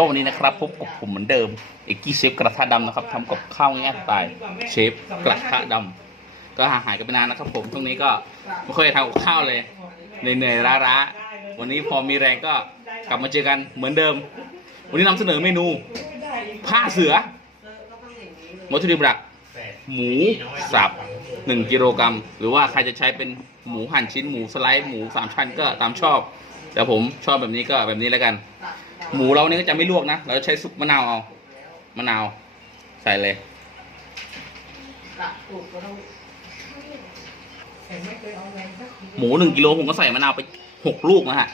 ก็วันนี้นะครับพบกับผมเหมือนเดิมเอกกี้เชฟกระทะดำนะครับทำกับข้าวง่ายสไตล์เชฟกระทะดำก็ห่างหายกันไปนานนะครับ ผมช่วงนี้ก็ไม่ค่อยทำกับข้าวเลยเหนื่อยๆล้าๆวันนี้พอมีแรงก็กลับมาเจอกันเหมือนเดิม วันนี้นำเสนอเมนู ผ้าเสือวัตถุดิบหลักหมูสับหนึ่งกิโลกรัมหรือว่าใครจะใช้เป็นหมูหั่นชิ้นหมูสไลด์หมูสามชั้นก็ตามชอบแต่ผมชอบแบบนี้ก็แบบนี้แล้วกัน หมูเราเนี่ยก็จะไม่ลวกนะ เราจะใช้ซุปมะนาวเอา มะนาว ใส่เลยหมูหนึ่งกิโลผมก็ใส่มะนาวไปหกลูกนะฮะ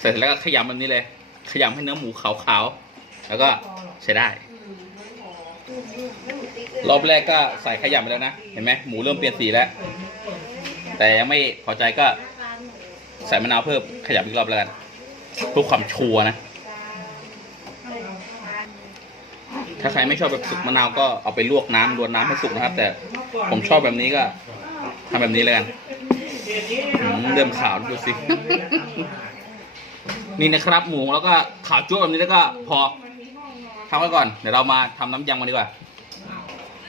ใส่เสร็จแล้วก็ขยำแบบนี้เลย ขยำให้เนื้อหมูขาวๆ แล้วก็ใช้ได้ รอบแรกก็ใส่ขยำไปแล้วนะ เห็นไหมหมูเริ่มเปลี่ยนสีแล้ว แต่ยังไม่พอใจก็ใส่มะนาวเพิ่มขยำอีกรอบแล้วกันเพื่อความชัวร์นะ ถ้าใครไม่ชอบแบบสุกมะนาวก็เอาไปลวกน้ำรวนน้ำให้สุกนะครับ แต่ผมชอบแบบนี้ก็ทำแบบนี้เลยกันอืมเริ่มขาวดูสิ นี่นะครับ หมูแล้วก็ขาวจั่วแบบนี้แล้วก็พอทำไว้ก่อน เดี๋ยวเรามาทำน้ำยำกันดีกว่า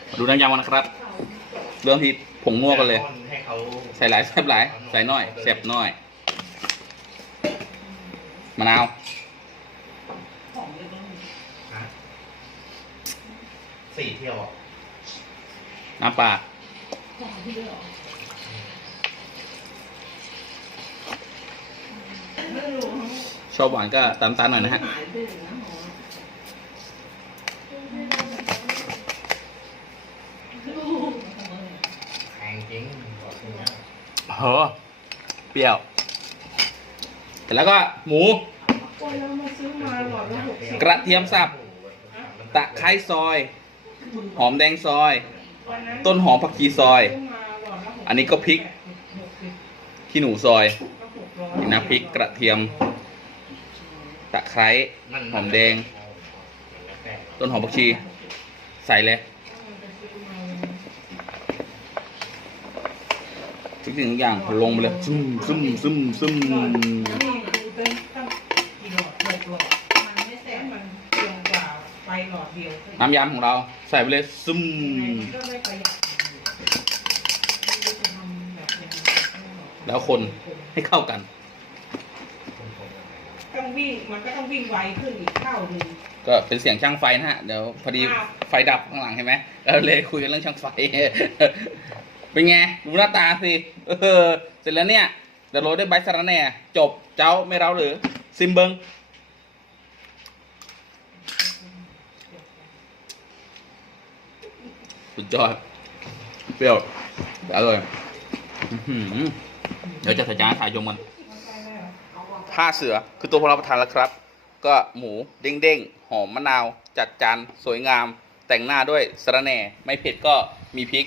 มาดูน้ำยำกันนะครับ เริ่มที่ผงนัวกันเลยให้เขาใส่หลายแซ่บหลาย ใส่น้อยแซ่บน้อยมะนาว สี่เที่ยวอะน้ำปลาชอบหวานก็ตามตาลหน่อยนะฮะ แพงจริงบอกจริงนะโหเปรี้ยวเสร็จแล้วก็หมูกระเทียมสับ ตะไคร้ซอย หอมแดงซอย ต้นหอมผักชีซอย อันนี้ก็พริก ขี้หนูซอยนี่นะพริกกระเทียม ตะไคร้หอมแดง ต้นหอมผักชี ใส่เลยทุกสิ่งทุกอย่างลงไปเลย ซึมซึมซึมซึม น้ำยำของเรา ใส่ไปเลยซึมแล้วคนให้เข้ากัน ต้องวิ่งมันก็ต้องวิ่งไวขึ้นอีกเท่าหนึงก็เป็นเสียงช่างไฟนะฮะเดี๋ยวพอดีอ้าวไฟดับข้างหลังเห็นไหมแล้วเลยคุยกันเรื่องช่างไฟ เป็นไงดูหน้าตาสิเออเสร็จแล้วเนี่ยเดี๋ยวโรยด้วยใบสะระแหน่จบเจ้าไม่เราหรือซิมเบิง สุดยอด เปรี้ยวอร่อยเดี๋ยวจะใส่จานถ่ายยมมันผ้าเสือคือตัวพอเราประทานแล้วครับ ก็หมูเด้งๆ หอมมะนาว จัดจานสวยงาม แต่งหน้าด้วยสระแหน่ไม่เผ็ดก็มีพริก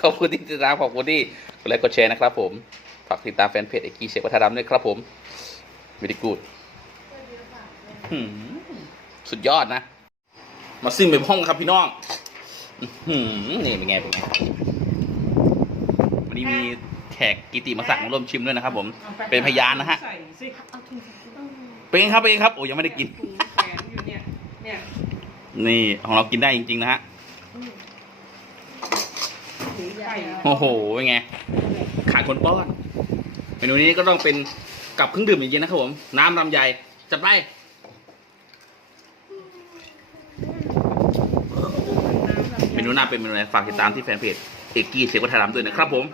ขอบคุณที่ติดตามขอบคุณที่กดไลค์กดแชร์นะครับผมฝากติดตามแฟนเพจเอกกี้เชฟวัฒนธรรมด้วยครับผมวิดีกูดสุดยอดนะ มาซิมไปห้องครับพี่น้อง นี่เป็นไงเป็นไงวันนี้มีแขกกิติมาศักดิ์มาร่วมชิมด้วยนะครับ ผม เป็นพยานนะฮะ ใส่สิเป็นไงครับเป็นไงครับ โอ้ยังไม่ได้กิน ถุงแขนอยู่เนี่ย เนี่ยนี่ของเรากินได้จริงๆนะฮะไข่โอ้โหเป็นไง ขาดคนป้อน เมนูนี้ก็ต้องเป็นกับเครื่องดื่มจริงๆนะครับผม น้ำลำไยจัดไป เม นูหน้าเป็นเมนูอะไรฝากติดตามที่แฟนเพจเอกกี้เสกวัฒนธรรมด้วยนะครับผม